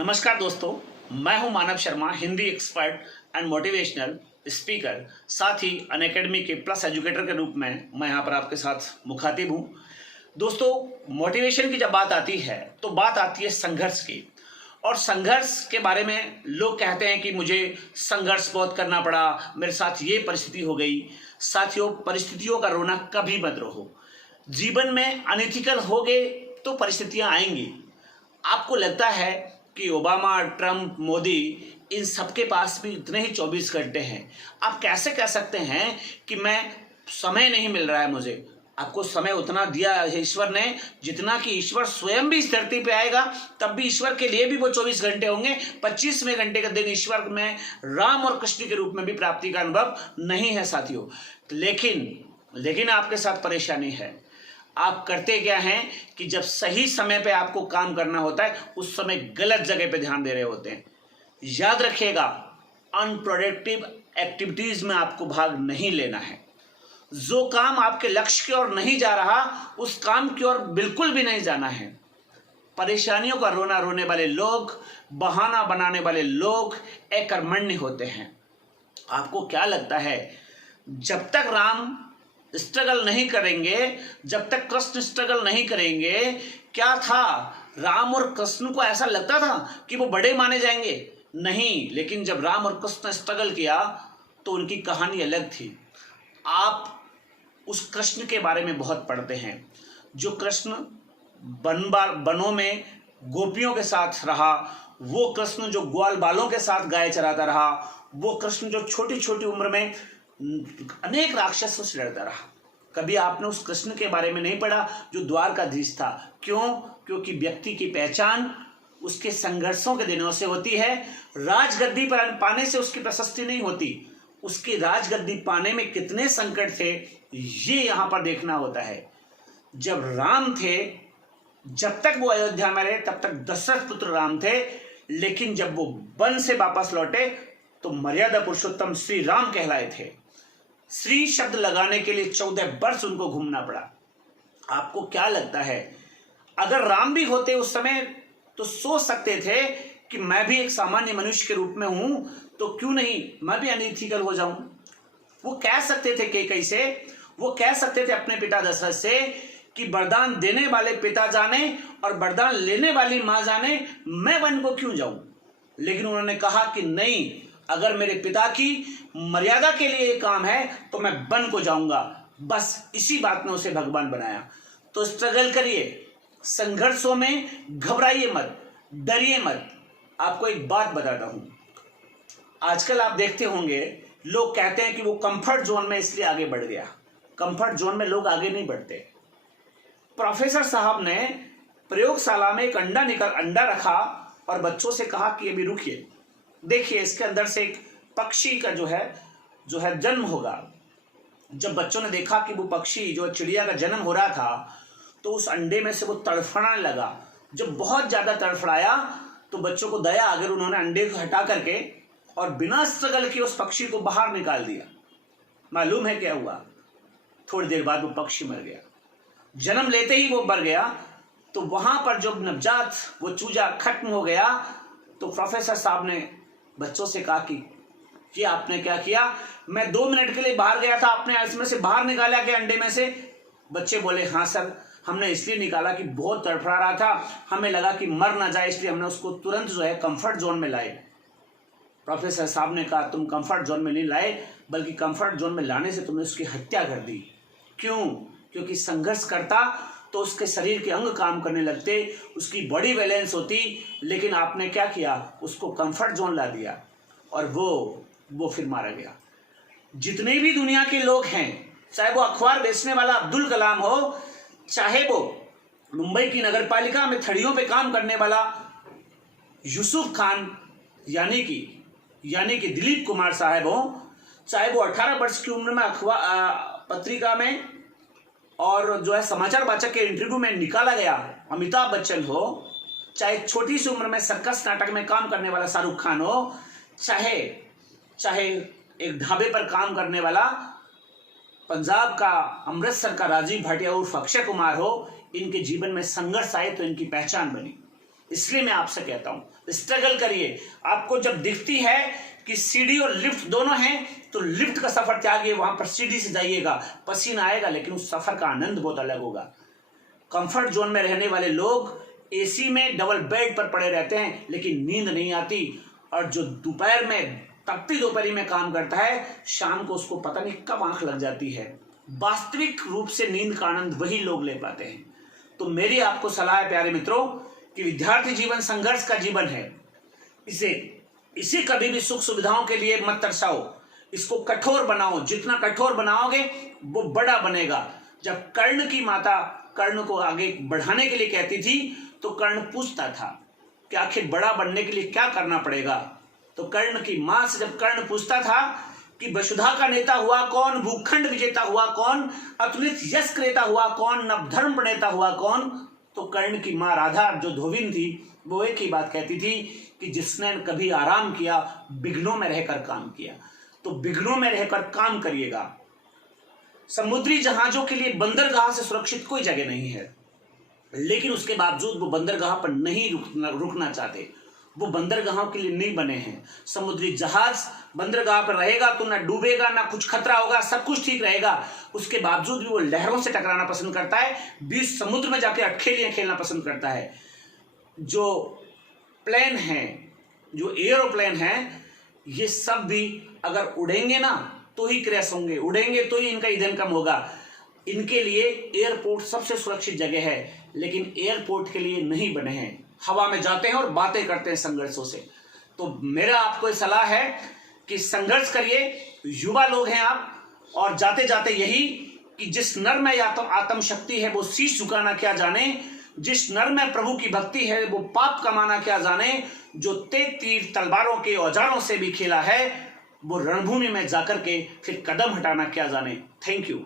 नमस्कार दोस्तों, मैं हूं Manav Sharma, Hindi expert and motivational speaker, साथ ही अनअकैडमी के प्लस एजुकेटर के रूप में मैं यहां पर आपके साथ मुखातिब हूं। दोस्तों, मोटिवेशन की जब बात आती है तो बात आती है संघर्ष की। और संघर्ष के बारे में लोग कहते हैं कि मुझे संघर्ष बहुत करना पड़ा, मेरे साथ ये परिस्थिति हो गई। साथियों, परिस्थितियों का रोना कभी मत रहो। जीवन में अनइथिकल हो गए तो परिस्थितियां आएंगी। आपको लगता है कि ओबामा, ट्रंप, मोदी, इन सबके पास भी इतने ही 24 घंटे हैं। आप कैसे कह सकते हैं कि मैं समय नहीं मिल रहा है मुझे? आपको समय उतना दिया है ईश्वर ने जितना कि ईश्वर स्वयं भी इस धरती पे आएगा तब भी ईश्वर के लिए भी वो 24 घंटे होंगे। 25वें घंटे का दिन ईश्वर में राम और कृष्ण के रूप में भी प्राप्ति का अनुभव नहीं है साथियों। लेकिन आपके साथ परेशानी है। आप करते क्या हैं कि जब सही समय पे आपको काम करना होता है उस समय गलत जगह पे ध्यान दे रहे होते हैं। याद रखिएगा, अनप्रोडक्टिव एक्टिविटीज में आपको भाग नहीं लेना है। जो काम आपके लक्ष्य की ओर नहीं जा रहा उस काम की ओर बिल्कुल भी नहीं जाना है। परेशानियों का रोना रोने वाले लोग, बहाना बनाने वाले लोग अकर्मण्य होते हैं। आपको क्या लगता है, जब तक राम स्ट्रगल नहीं करेंगे, जब तक कृष्ण स्ट्रगल नहीं करेंगे, क्या था, राम और कृष्ण को ऐसा लगता था कि वो बड़े माने जाएंगे? नहीं। लेकिन जब राम और कृष्ण स्ट्रगल किया तो उनकी कहानी अलग थी। आप उस कृष्ण के बारे में बहुत पढ़ते हैं जो कृष्ण बनों में गोपियों के साथ रहा, वो कृष्ण जो ग्वाल बालों के साथ गाय चराता रहा, वो कृष्ण जो छोटी छोटी उम्र में अनेक राक्षसों से लड़ता रहा। कभी आपने उस कृष्ण के बारे में नहीं पढ़ा जो द्वारकाधीश था? क्यों? क्योंकि व्यक्ति की पहचान उसके संघर्षों के दिनों से होती है। राजगद्दी पर पाने से उसकी प्रशस्ति नहीं होती, उसकी राजगद्दी पाने में कितने संकट थे ये यहां पर देखना होता है। जब राम थे, जब तक वो अयोध्या में रहे तब तक दशरथ पुत्र राम थे, लेकिन जब वो वन से वापस लौटे तो मर्यादा पुरुषोत्तम श्री राम कहलाए थे। श्री शब्द लगाने के लिए 14 वर्ष उनको घूमना पड़ा। आपको क्या लगता है, अगर राम भी होते उस समय तो सोच सकते थे कि मैं भी एक सामान्य मनुष्य के रूप में हूं, तो क्यों नहीं मैं भी अनइथिकल हो जाऊं? वो कह सकते थे कैकई से, वो कह सकते थे अपने पिता दशरथ से कि वरदान देने वाले पिता जाने और वरदान लेने वाली मां जाने, मैं वन को क्यों जाऊं? लेकिन उन्होंने कहा कि नहीं, अगर मेरे पिता की मर्यादा के लिए काम है तो मैं वन को जाऊंगा। बस इसी बात ने उसे भगवान बनाया। तो स्ट्रगल करिए, संघर्षों में घबराइए मत, डरिए मत। आपको एक बात बताता हूं, आजकल आप देखते होंगे लोग कहते हैं कि वो कंफर्ट जोन में इसलिए आगे बढ़ गया। कंफर्ट जोन में लोग आगे नहीं बढ़ते। प्रोफेसर साहब ने प्रयोगशाला में एक अंडा रखा और बच्चों से कहा कि अभी रुकिए, देखिए इसके अंदर से एक पक्षी का जो है जन्म होगा। जब बच्चों ने देखा कि वो पक्षी जो चिड़िया का जन्म हो रहा था तो उस अंडे में से वो तड़फड़ाने लगा। जब बहुत ज्यादा तड़फड़ाया तो बच्चों को दया आ गई, उन्होंने अंडे को हटा करके और बिना स्ट्रगल किए उस पक्षी को बाहर निकाल दिया। मालूम है क्या हुआ? थोड़ी देर बाद वो पक्षी मर गया। जन्म लेते ही वो मर गया। तो वहां पर जब नवजात वो चूजा खत्म हो गया तो प्रोफेसर साहब ने बच्चों से कहा कि ये आपने क्या किया? मैं 2 मिनट के लिए बाहर गया था, आपने इसमें से बाहर निकाला क्या अंडे में से? बच्चे बोले हाँ सर, हमने इसलिए निकाला कि बहुत तड़फड़ा रहा था, हमें लगा कि मर ना जाए, इसलिए हमने उसको तुरंत जो है कंफर्ट जोन में लाए। प्रोफेसर साहब ने कहा तुम कंफर्ट जोन में नहीं लाए, बल्कि कंफर्ट जोन में लाने से तुमने उसकी हत्या कर दी। क्यों? क्योंकि संघर्ष करता तो उसके शरीर के अंग काम करने लगते, उसकी बॉडी बैलेंस होती, लेकिन आपने क्या किया? उसको कंफर्ट जोन ला दिया और वो फिर मारा गया। जितने भी दुनिया के लोग हैं, चाहे वो अखबार बेचने वाला अब्दुल कलाम हो, चाहे वो मुंबई की नगरपालिका में थड़ियों पे काम करने वाला यूसुफ खान यानी कि दिलीप कुमार साहब हो, चाहे वो 18 वर्ष की उम्र में अखबार पत्रिका में और जो है समाचार वाचक के इंटरव्यू में निकाला गया अमिताभ बच्चन हो, चाहे छोटी सी उम्र में सर्कस नाटक में काम करने वाला शाहरुख खान हो, चाहे एक ढाबे पर काम करने वाला पंजाब का अमृतसर का राजीव भाटिया उर्फ अक्षय कुमार हो, इनके जीवन में संघर्ष आए तो इनकी पहचान बनी। इसलिए मैं आपसे कहता हूं स्ट्रगल करिए। आपको जब दिखती है कि सीढ़ी और लिफ्ट दोनों हैं तो लिफ्ट का सफर त्यागिए, वहां पर सीढ़ी से जाइएगा, पसीना आएगा लेकिन उस सफर का आनंद बहुत अलग होगा। कंफर्ट जोन में रहने वाले लोग एसी में डबल बेड पर पड़े रहते हैं लेकिन नींद नहीं आती, और जो दोपहर में तपती दोपहरी में काम करता है शाम को उसको पता नहीं कब आंख लग जाती है। वास्तविक रूप से नींद का आनंद वही लोग ले पाते हैं। तो मेरी आपको सलाह है प्यारे मित्रों कि विद्यार्थी जीवन संघर्ष का जीवन है। इसे कभी भी सुख सुविधाओं के लिए मत तरसाओ, इसको कठोर बनाओ। जितना कठोर बनाओगे वो बड़ा बनेगा। जब कर्ण की माता कर्ण को आगे बढ़ाने के लिए कहती थी तो कर्ण पूछता था कि आखिर बड़ा बनने के लिए क्या करना पड़ेगा। तो कर्ण की मां से जब कर्ण पूछता था कि वसुधा का नेता हुआ कौन, भूखंड विजेता हुआ कौन, अतुलित यश क्रेता हुआ कौन, नवधर्म प्रणेता हुआ कौन, तो कर्ण की मां राधा जो धोबिन थी वो एक ही बात कहती थी कि जिसने कभी आराम किया विघ्नों में रहकर काम किया। तो विघ्नों में रहकर काम करिएगा। समुद्री जहाजों के लिए बंदरगाह से सुरक्षित कोई जगह नहीं है, लेकिन उसके बावजूद वो बंदरगाह पर नहीं रुकना चाहते। वो बंदरगाहों के लिए नहीं बने हैं। समुद्री जहाज बंदरगाह पर रहेगा तो ना डूबेगा ना कुछ खतरा होगा, सब कुछ ठीक रहेगा। उसके बावजूद भी वो लहरों से टकराना पसंद करता है, बीच समुद्र में जाके अटखेलियां खेलना पसंद करता है। जो प्लेन हैं, जो एरोप्लेन हैं, ये सब भी अगर उड़ेंगे ना तो ही क्रैश होंगे, उड़ेंगे तो ही इनका ईंधन कम होगा। इनके लिए एयरपोर्ट सबसे सुरक्षित जगह है, लेकिन एयरपोर्ट के लिए नहीं बने हैं। हवा में जाते हैं और बातें करते हैं संघर्षों से। तो मेरा आपको सलाह है कि संघर्ष करिए। युवा लोग हैं आप, और जाते जाते यही कि जिस नर में आत्म शक्ति है वो शीश झुकाना क्या जाने, जिस नर में प्रभु की भक्ति है वो पाप कमाना क्या जाने, जो तेज तीर तलवारों के औजारों से भी खेला है वो रणभूमि में जाकर के फिर कदम हटाना क्या जाने। Thank you.